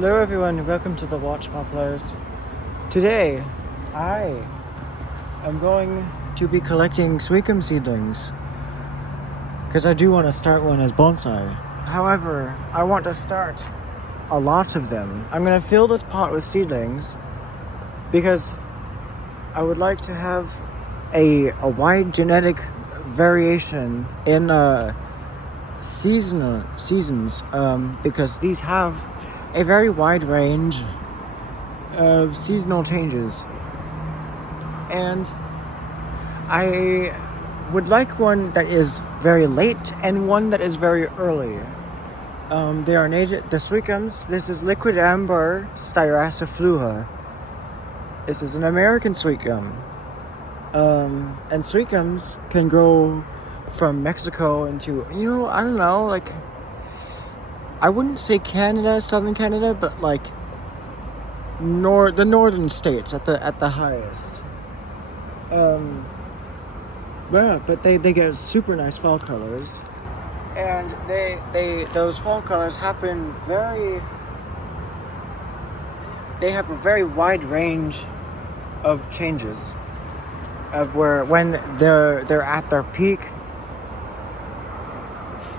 Hello everyone, welcome to the Watch Poplars. Today, I am going to be collecting Sweetgum seedlings because I do want to start one as bonsai. However, I want to start a lot of them. I'm going to fill this pot with seedlings because I would like to have a wide genetic variation in seasons because these have a very wide range of seasonal changes, and I would like one that is very late and one that is very early. They are native, the Sweetgums. This is Liquid Amber Styracifluha. This is an American Sweetgum. And Sweetgums can grow from Mexico into, I don't know, like, I wouldn't say Canada, southern Canada, but like the northern states at the highest. Yeah, but they get super nice fall colors, and those fall colors happen they have a very wide range of changes of when they're at their peak,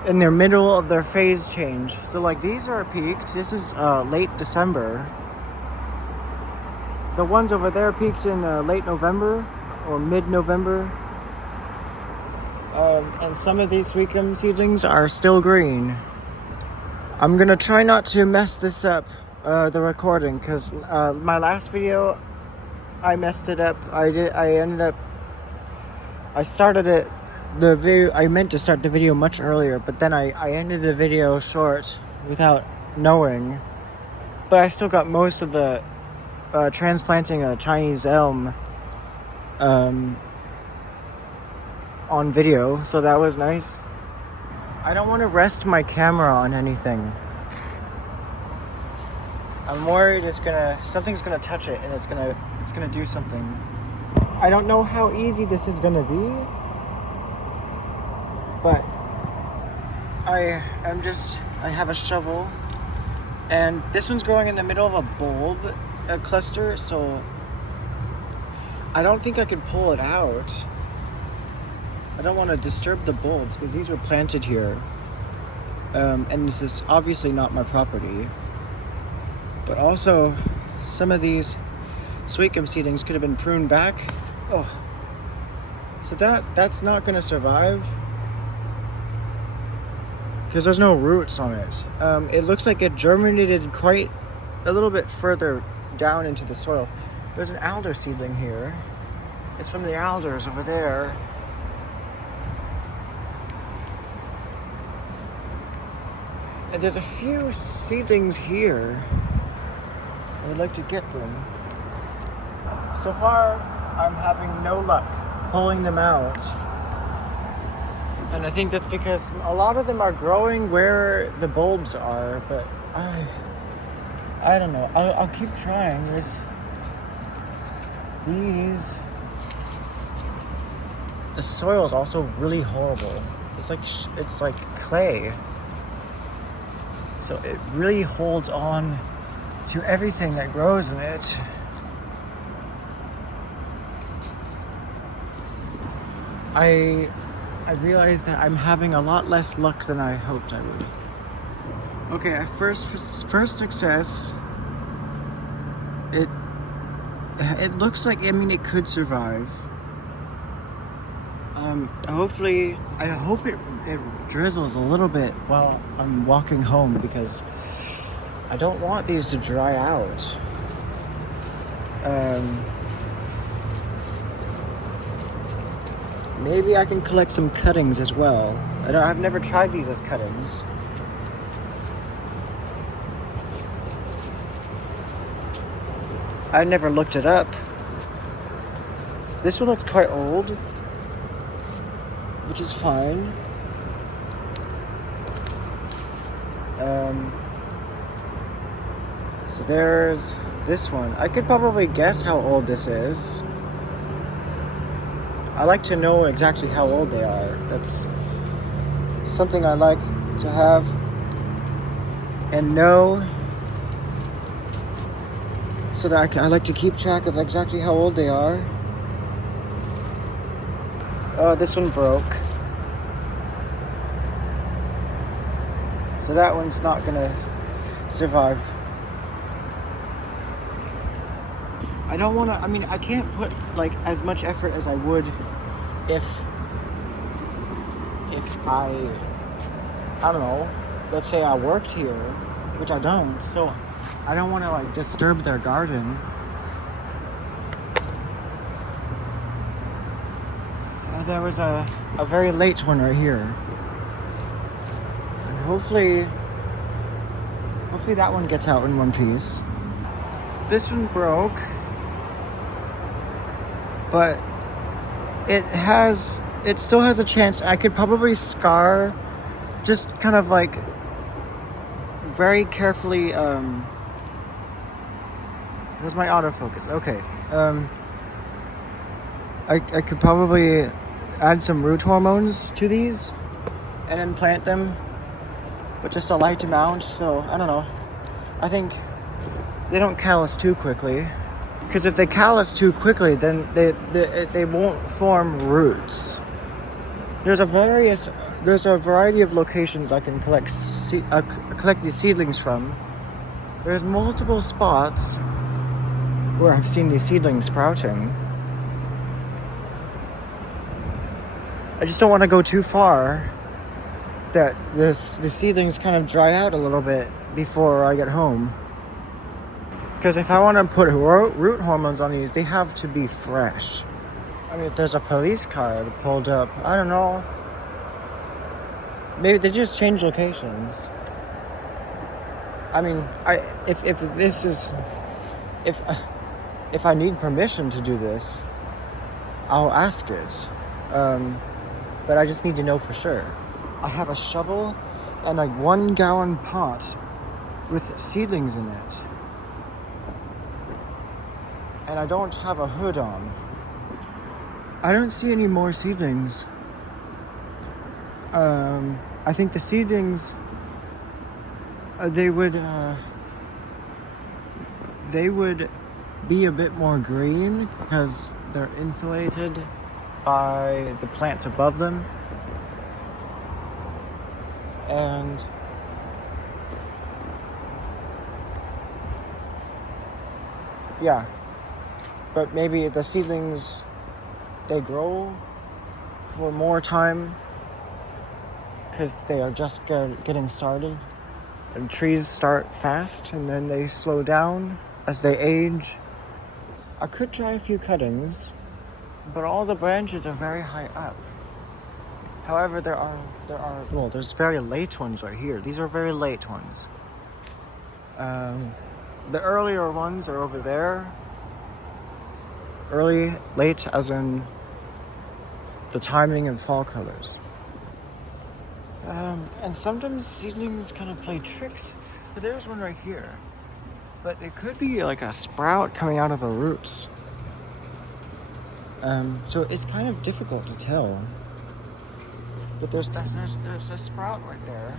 in their middle of their phase change. So like these are peaked. This is late December. The ones over there peaked in late November or mid-November. And some of these Sweetgum seedlings are still green. I'm gonna try not to mess this up, the recording, because my last video I messed it up. I started it. I meant to start the video much earlier, but then I ended the video short without knowing. But I still got most of the transplanting a Chinese elm on video, so that was nice. I don't want to rest my camera on anything. I'm worried something's gonna touch it and it's gonna do something. I don't know how easy this is gonna be, but I have a shovel, and this one's growing in the middle of a bulb, a cluster, so I don't think I could pull it out. I don't want to disturb the bulbs because these were planted here, and this is obviously not my property. But also, some of these Sweetgum seedlings could have been pruned back. Oh, so that's not going to survive because there's no roots on it. It looks like it germinated quite a little bit further down into the soil. There's an alder seedling here. It's from the alders over there. And there's a few seedlings here. I would like to get them. So far, I'm having no luck pulling them out. And I think that's because a lot of them are growing where the bulbs are, but I don't know. I'll keep trying. The soil is also really horrible. It's like clay. So it really holds on to everything that grows in it. I realized that I'm having a lot less luck than I hoped I would. Okay, first success. It looks like, it could survive. Hopefully, I hope it drizzles a little bit while I'm walking home because I don't want these to dry out. Maybe I can collect some cuttings as well. I've never tried these as cuttings. I've never looked it up. This one looks quite old, which is fine. So there's this one. I could probably guess how old this is. I like to know exactly how old they are. That's something I like to have and know so that I like to keep track of exactly how old they are. This one broke. So that one's not gonna survive. I don't wanna, I mean, I can't put like as much effort as I would if I don't know, let's say I worked here, which I don't, so I don't wanna like disturb their garden. There was a very late one right here. And hopefully that one gets out in one piece. This one broke, but it still has a chance. I could probably scar, just kind of like very carefully, where's my autofocus? Okay. I could probably add some root hormones to these and then plant them, but just a light amount. So I don't know. I think they don't callus too quickly, because if they callus too quickly, then they won't form roots. There's a variety of locations I can collect these seedlings from. There's multiple spots where I've seen these seedlings sprouting. I just don't want to go too far that the seedlings kind of dry out a little bit before I get home. Because if I want to put root hormones on these, they have to be fresh. I mean, if there's a police car pulled up, I don't know. Maybe they just change locations. I mean, if I need permission to do this, I'll ask it. But I just need to know for sure. I have a shovel and a 1 gallon pot with seedlings in it. And I don't have a hood on. I don't see any more seedlings. I think the seedlings, they would be a bit more green because they're insulated by the plants above them. And yeah, but maybe the seedlings, they grow for more time because they are just getting started, and trees start fast and then they slow down as they age. I could try a few cuttings, but all the branches are very high up. However, there's very late ones right here. These are very late ones. The earlier ones are over there. Early, late, as in the timing and fall colors. And sometimes seedlings kind of play tricks. But there's one right here. But it could be like a sprout coming out of the roots. So it's kind of difficult to tell. But there's a sprout right there.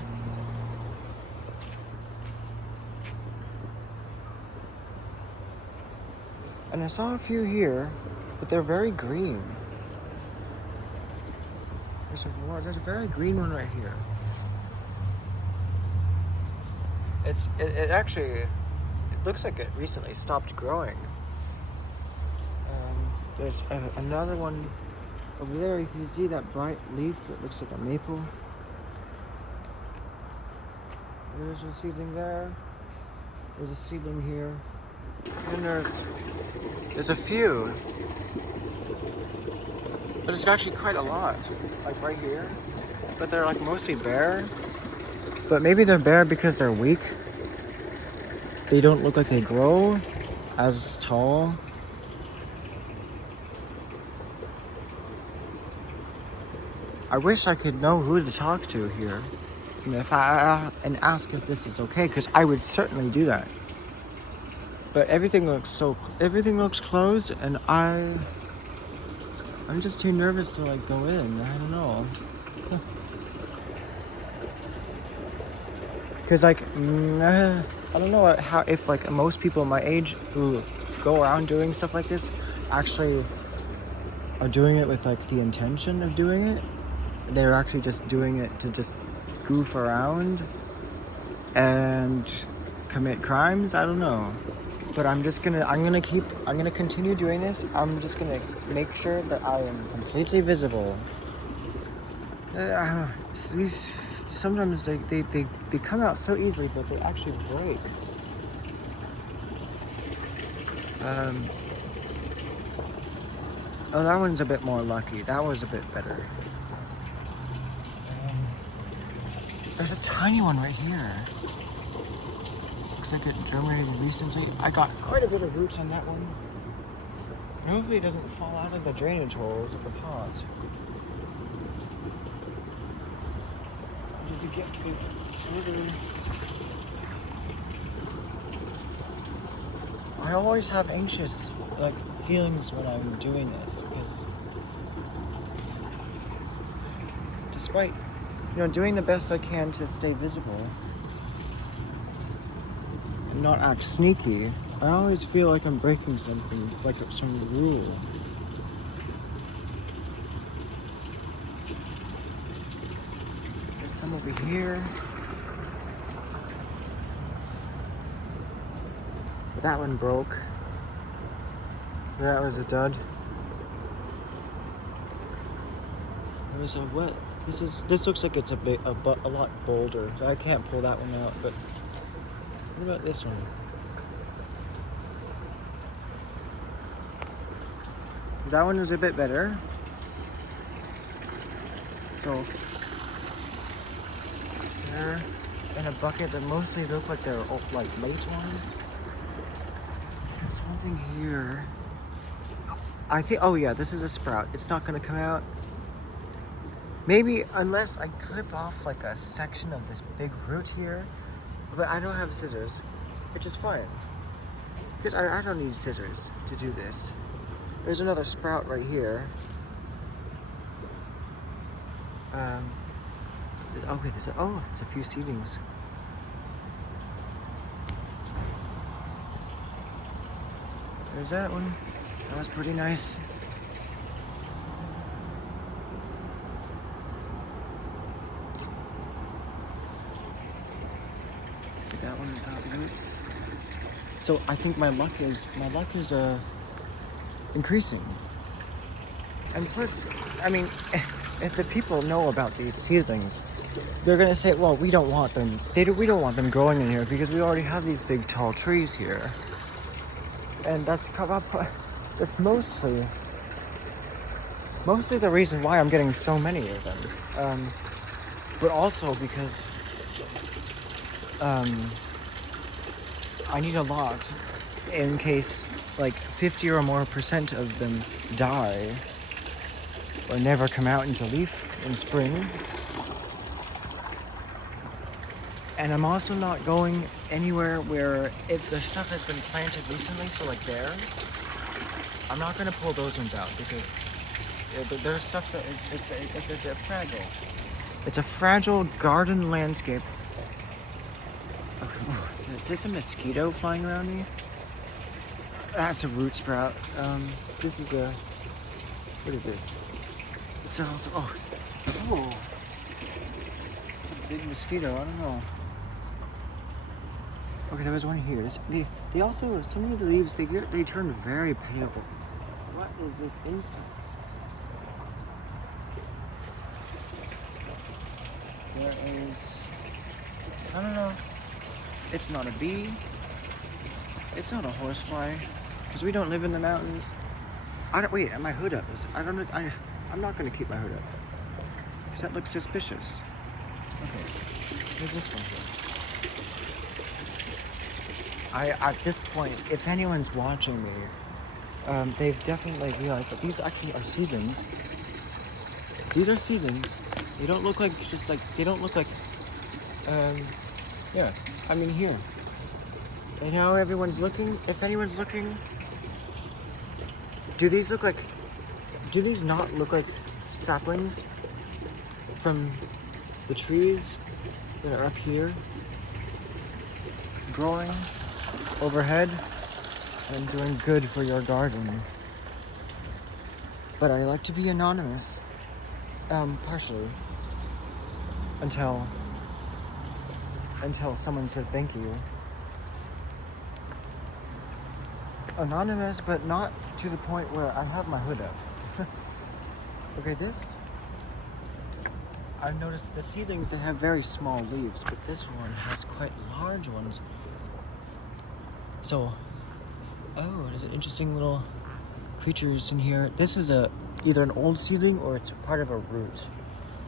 And I saw a few here, but they're very green. There's a very green one right here. It looks like it recently stopped growing. There's another one over there. You can see that bright leaf. It looks like a maple. There's a seedling there. There's a seedling here. And there's a few. But it's actually quite a lot. Like right here. But they're like mostly bare. But maybe they're bare because they're weak. They don't look like they grow as tall. I wish I could know who to talk to here. And ask if this is okay, because I would certainly do that. But everything looks closed, and I'm just too nervous to like go in. I don't know. Cause like I don't know how, if like most people my age who go around doing stuff like this actually are doing it with like the intention of doing it. They're actually just doing it to just goof around and commit crimes. I don't know. But I'm gonna continue doing this. I'm just gonna make sure that I am completely visible. These sometimes they come out so easily, but they actually break. Oh, that one's a bit more lucky. That was a bit better. There's a tiny one right here. Looks like it germinated recently. I got quite a bit of roots on that one. And hopefully it doesn't fall out of the drainage holes of the pots. I need to get a bit further. I always have anxious feelings when I'm doing this because despite doing the best I can to stay visible and not act sneaky, I always feel like I'm breaking something, like some rule. There's some over here. That one broke. That was a dud. It was a wet. This looks like it's a lot bolder. So I can't pull that one out. But what about this one? That one is a bit better. So they're in a bucket that mostly look like they're like late ones. There's something here. I think, oh yeah, this is a sprout. It's not gonna come out. Maybe unless I clip off like a section of this big root here. But I don't have scissors, which is fine. Because I don't need scissors to do this. There's another sprout right here. Okay, there's a few seedlings. There's that one. That was pretty nice. That one got roots. So I think my luck is increasing. And plus, I mean, if the people know about these seedlings, they're gonna say, well, we don't want them. We don't want them growing in here because we already have these big tall trees here. And that's mostly the reason why I'm getting so many of them. But also because I need a lot in case like 50 or more % of them die or never come out into leaf in spring. And I'm also not going anywhere where the stuff has been planted recently, so like there. I'm not gonna pull those ones out because there's stuff that it's a fragile. It's a fragile garden landscape. Is this a mosquito flying around me? That's a root sprout. This is what is this? It's also, it's a big mosquito, I don't know. Okay, there was one here. They also, some of the leaves, they turn very pale. What is this insect? There is, I don't know. It's not a bee. It's not a horsefly, because we don't live in the mountains. Wait, my hood up. I'm not gonna keep my hood up, because that looks suspicious. Okay, there's this one here. At this point, if anyone's watching me, they've definitely realized that these actually are seedlings. These are seedlings. They don't look like yeah. I mean here. And now everyone's looking. If anyone's looking, do these not look like saplings from the trees that are up here? growing overhead and doing good for your garden. But I like to be anonymous, partially, until someone says thank you. Anonymous, but not to the point where I have my hood up. Okay, I've noticed the seedlings, they have very small leaves, but this one has quite large ones. So, oh, there's an interesting little creatures in here. This is either an old seedling or it's part of a root.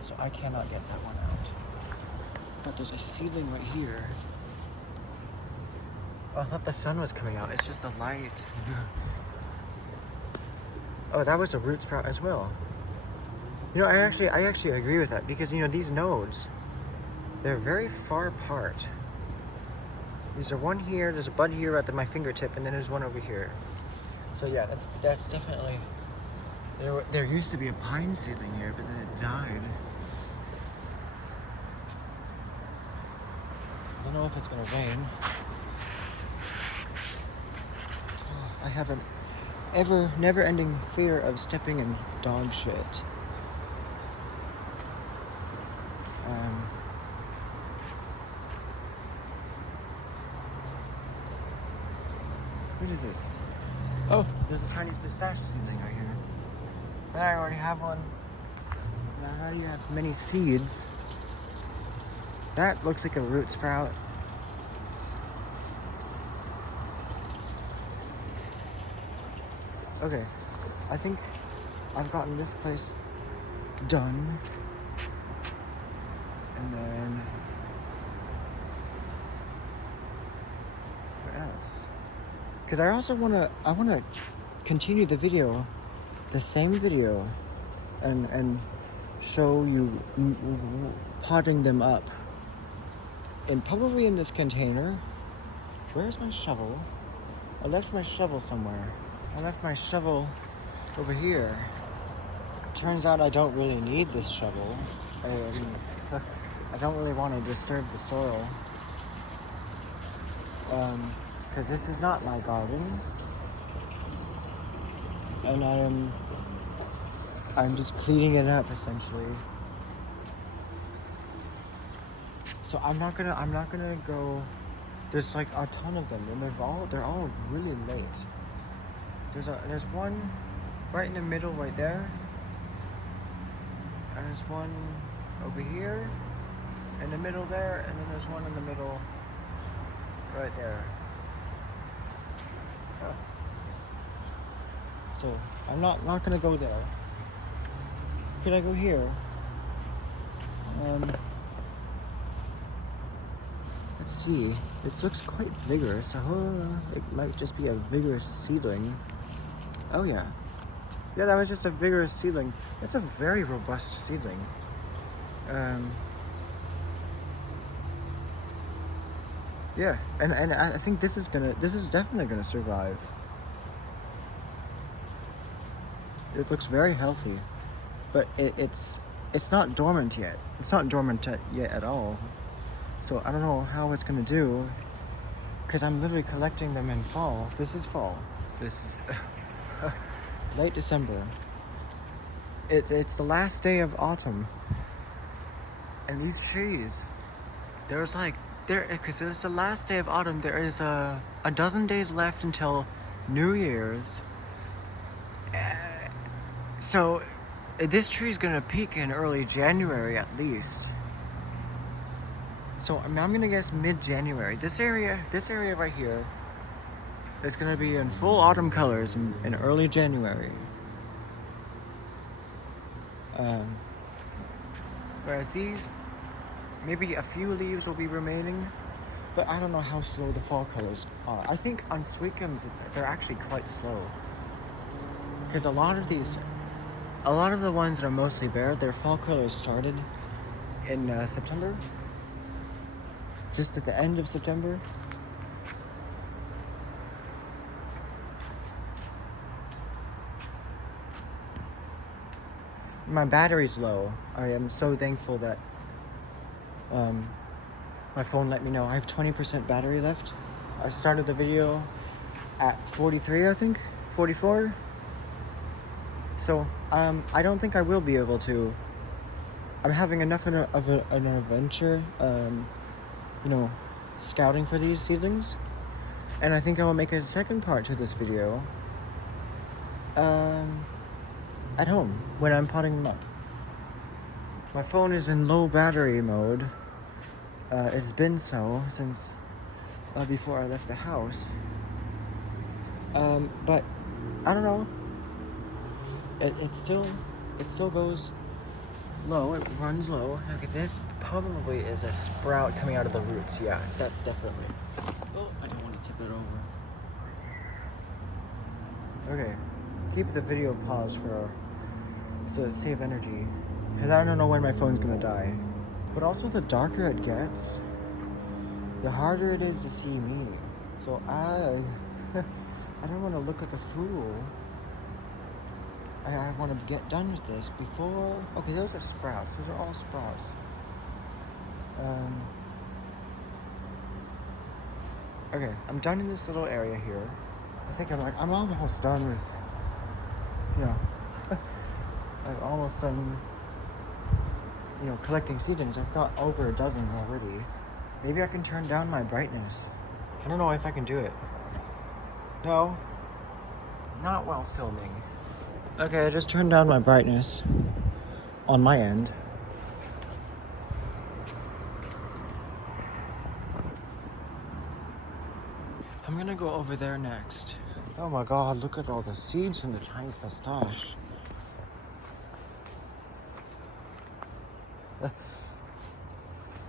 So I cannot get that one out. But there's a seedling right here. Oh, I thought the sun was coming out. It's just the light. Oh, that was a root sprout as well. You know, I actually agree with that because, you know, these nodes, they're very far apart. There's one here, there's a bud here at my fingertip, and then there's one over here. So yeah, that's definitely, there used to be a pine seedling here, but then it died. I don't know if it's gonna rain. I have an never-ending fear of stepping in dog shit. What is this? Oh, there's a Chinese pistache seedling right here. I already have one. Now you have many seeds. That looks like a root sprout. Okay, I think I've gotten this place done. And then what else? Because I also wanna continue the video, the same video, and show you potting them up. And probably in this container. Where's my shovel? I left my shovel somewhere. I left my shovel over here. Turns out I don't really need this shovel. I don't really want to disturb the soil. Because this is not my garden. And I'm just cleaning it up essentially. So I'm not gonna go. There's like a ton of them, and they're all really late. There's one right in the middle right there. And there's one over here in the middle there, and then there's one in the middle right there. So I'm not gonna go there. Could I go here? Let's see. This looks quite vigorous. It might just be a vigorous seedling. Oh yeah. Yeah, that was just a vigorous seedling. It's a very robust seedling. Yeah, and I think this is definitely gonna survive. It looks very healthy, but it's not dormant yet. It's not dormant yet at all. So I don't know how it's gonna do, because I'm literally collecting them in fall. This is fall. This is late December. It's the last day of autumn, and these trees, because it's the last day of autumn. There is a dozen days left until New Year's. So this tree is gonna peak in early January at least. So I'm gonna guess mid-January. This area right here is gonna be in full autumn colors in early January. Whereas these, maybe a few leaves will be remaining, but I don't know how slow the fall colors are. I think on Sweetgums they're actually quite slow, because a lot of the ones that are mostly bare, their fall colors started in September. Just at the end of September. My battery's low. I am so thankful that my phone let me know I have 20% battery left. I started the video at 43, I think, 44. So I don't think I will be able to. I'm having enough of an adventure, you know, scouting for these seedlings, and I think I will make a second part to this video at home when I'm potting them up. My phone is in low battery mode. It's been so since before I left the house. But I don't know. It still goes low. It runs low. Look at this. Probably is a sprout coming out of the roots. Yeah, that's definitely. Oh, I don't want to tip it over. Okay, keep the video paused so it save energy, because I don't know when my phone's gonna die. But also, the darker it gets, the harder it is to see me. So I don't want to look like a fool. I want to get done with this before. Okay, those are sprouts. Those are all sprouts. Okay, I'm done in this little area here. I think I'm almost done with, you know, I'm almost done, you know, collecting seedlings. I've got over a dozen already. Maybe I can turn down my brightness. I don't know if I can do it. No, not while filming. Okay, I just turned down my brightness on my end. I'm gonna go over there next. Oh my god, look at all the seeds from the Chinese pistache.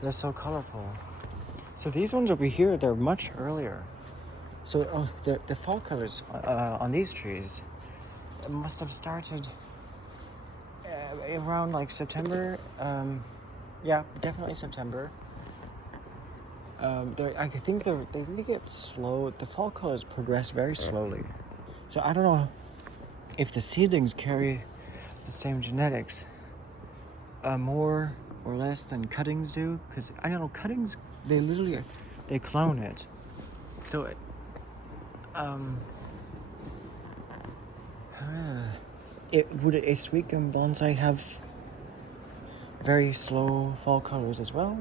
They're so colorful. So these ones over here, they're much earlier. So the fall colors on these trees, it must have started around like September. Yeah, definitely September. I think they really get slow. The fall colors progress very slowly. So I don't know if the seedlings carry the same genetics more or less than cuttings do. Because I know cuttings, they clone it. So would a Sweetgum bonsai have very slow fall colors as well?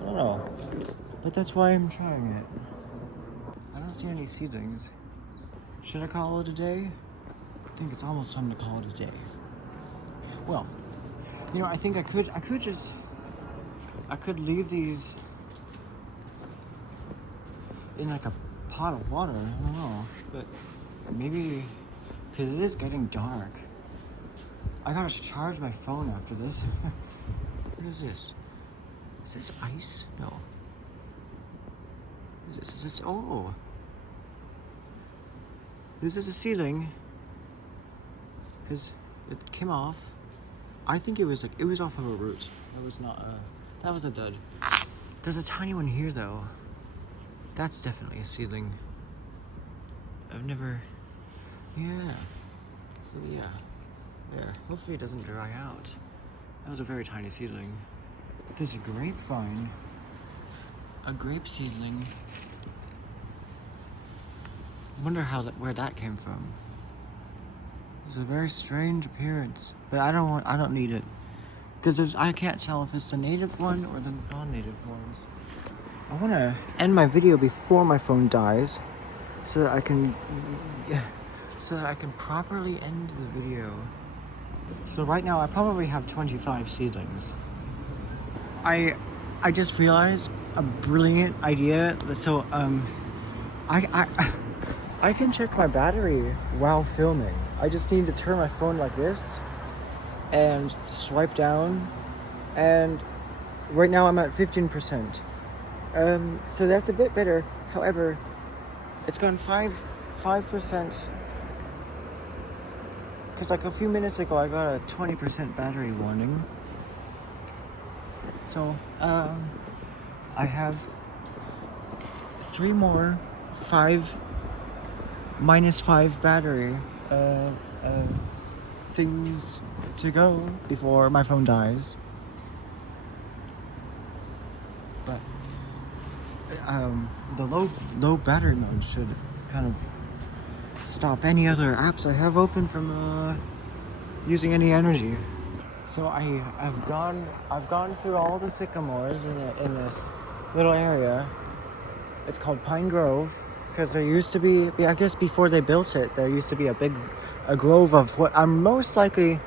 I don't know, but that's why I'm trying it. I don't see any seedlings. Should I call it a day? I think it's almost time to call it a day. Well, you know, I think I could leave these in like a pot of water. I don't know, but maybe, because it is getting dark. I gotta charge my phone after this. What is this? Is this ice? No. Is this, oh. This is a seedling. Because it came off. I think it was off of a root. That was a dud. There's a tiny one here though. That's definitely a seedling. Yeah. So yeah. There. Hopefully it doesn't dry out. That was a very tiny seedling. There's a grapevine. A grape seedling. Wonder where that came from. It's a very strange appearance, but I don't need it, because I can't tell if it's the native one or the non-native ones. I want to end my video before my phone dies, so that I can properly end the video. So right now I probably have 25 seedlings. I just realized a brilliant idea. So I can check my battery while filming. I just need to turn my phone like this and swipe down, and right now I'm at 15%. So that's a bit better. However, it's gone 5%. Because like a few minutes ago I got a 20% battery warning. So I have 3 more -5 battery things to go before my phone dies. the low battery mode should kind of stop any other apps I have open from using any energy. So I've gone through all the sycamores in this little area. It's called Pine Grove because there used to be, I guess before they built it, there used to be a grove of what I'm most likely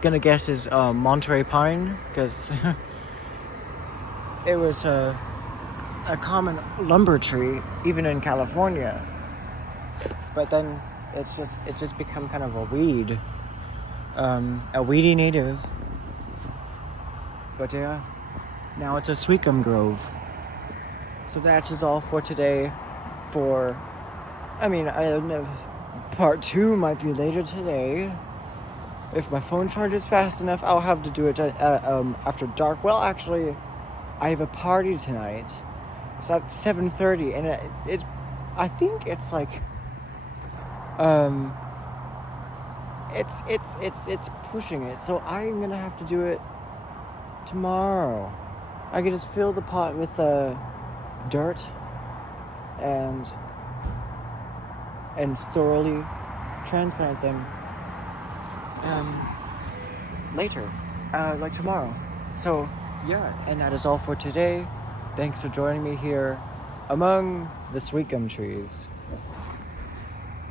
gonna guess is Monterey pine, because it was a common lumber tree even in California. But then it just become kind of a weed, a weedy native. But yeah, now it's a Sweetgum grove. So that is all for today. I don't know, part 2 might be later today. If my phone charges fast enough, I'll have to do it after dark. Well, actually, I have a party tonight. It's at 7:30, and it's I think it's like it's pushing it. So I'm gonna have to do it tomorrow. I can just fill the pot with dirt and thoroughly transplant them later, like tomorrow. So yeah, and that is all for today. Thanks for joining me here among the Sweetgum trees.